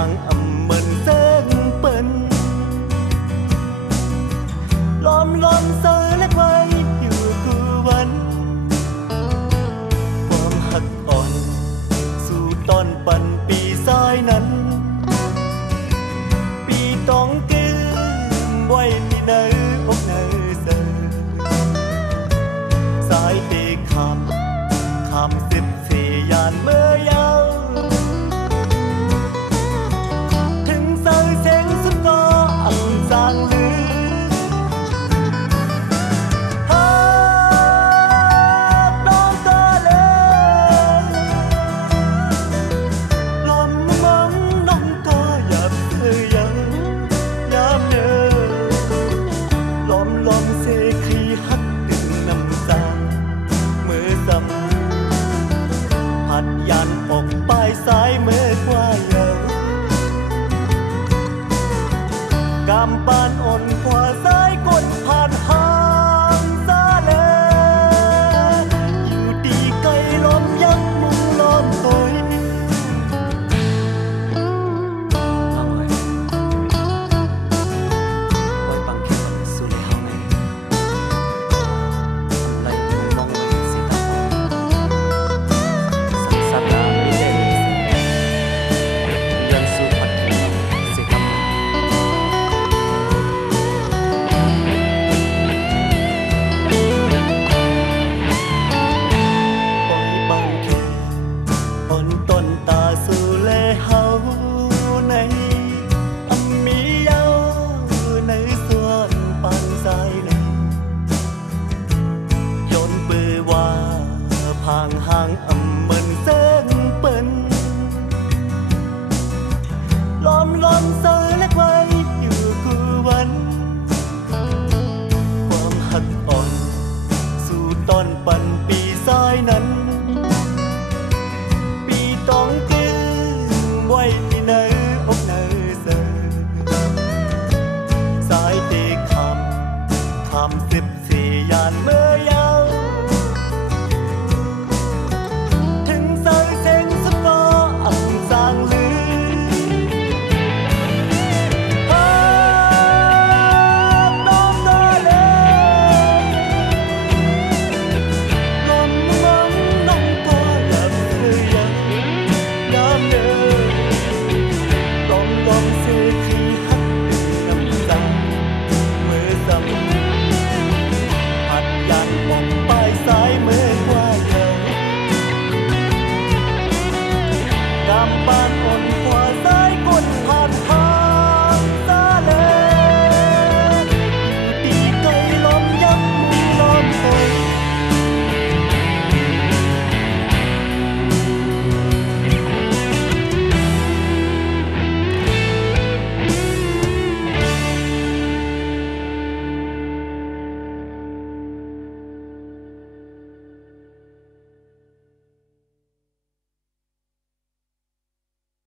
างอำเหมือนเส้นเปิ้นล้อมเสือเล็กไว้อยู่กูวันความหักอ่อนสู่ตอนปันปีซ้ายนั้นปีต้องกืมไว้ที่เนื้ออกเนื้อเสือสายเตะคำสิบสี่ยานเมื่อยาวถึงเสือเสียงสุดก็อังจางลือยันออกไปสายเมื่อกว่าเยอะกำไป